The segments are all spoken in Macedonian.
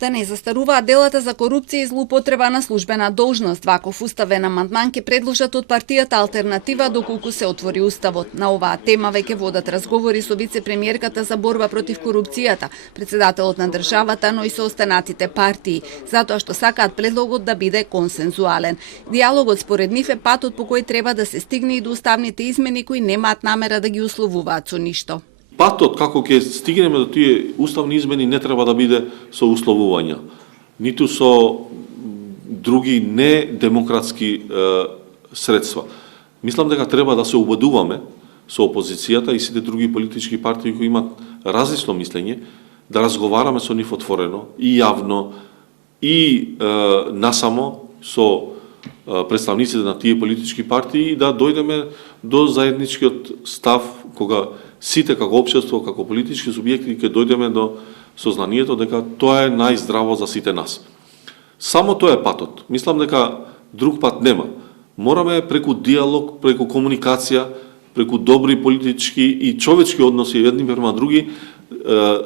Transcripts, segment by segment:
Да не застаруваат делата за корупција и злоупотреба на службена должност. Ваков уставен амандман ќе предложат од партијата Алтернатива доколку се отвори уставот. На оваа тема веќе водат разговори со вице-премиерката за борба против корупцијата, председателот на државата, но и со останатите партии, затоа што сакаат предлогот да биде консензуален. Диалогот според нив е патот по кој треба да се стигне и до уставните измени кои немаат намера да ги условуваат со ништо. Патот како ќе стигнеме до тие уставни измени не треба да биде со условувања, ниту со други недемократски средства. Мислам дека треба да се убедуваме со опозицијата и сите други политички партии кои имат различно мислење, да разговараме со нив отворено и јавно и насамо со представниците на тие политички партии и да дојдеме до заедничкиот став кога сите како општество, како политички субјекти ќе дојдеме до сознанието дека тоа е најздраво за сите нас. Само тоа е патот. Мислам дека друг пат нема. Мораме преку диалог, преку комуникација, преку добри политички и човечки односи едни према други,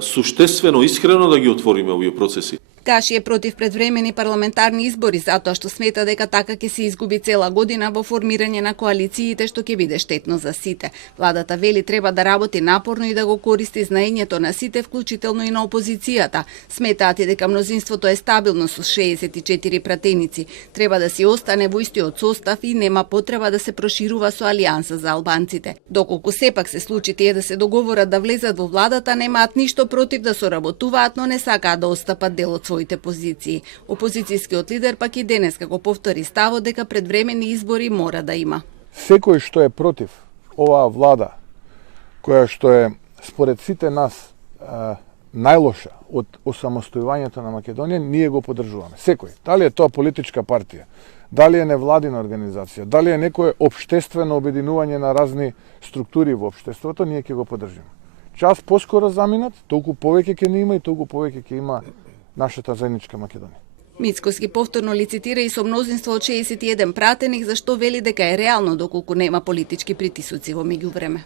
суштествено, искрено да ги отвориме овие процеси. Каши е против предвремени парламентарни избори затоа што смета дека така ќе се изгуби цела година во формирање на коалициите што ќе биде штетно за сите. Владата вели треба да работи напорно и да го користи знаењето на сите, вклучително и на опозицијата. Сметаат и дека мнозинството е стабилно со 64 пратеници. Треба да си остане во истиот состав и нема потреба да се проширува со алијанса за албанците. Доколку сепак се случи тие да се договорат да влезат во владата, немаат ништо против да соработуваат, но не сакаат да отстапат дел од своите позиции. Опозицијскиот лидер пак и денес како повтори ставот дека предвремени избори мора да има. Секој што е против оваа влада, која што е според сите нас најлоша од осамостојувањето на Македонија, ние го поддржуваме. Секој. Дали е тоа политичка партија, дали е невладина организација, дали е некое општествено обединување на разни структури во општеството, ние ќе го поддржиме. Час поскоро заминат, толку повеќе ќе не има и толку повеќе ќе има нашата заедничка Македонија. Мицкоски повторно лицитира и со мнозинство од 61 пратеник, зашто вели дека е реално доколку нема политички притисоци во меѓувреме.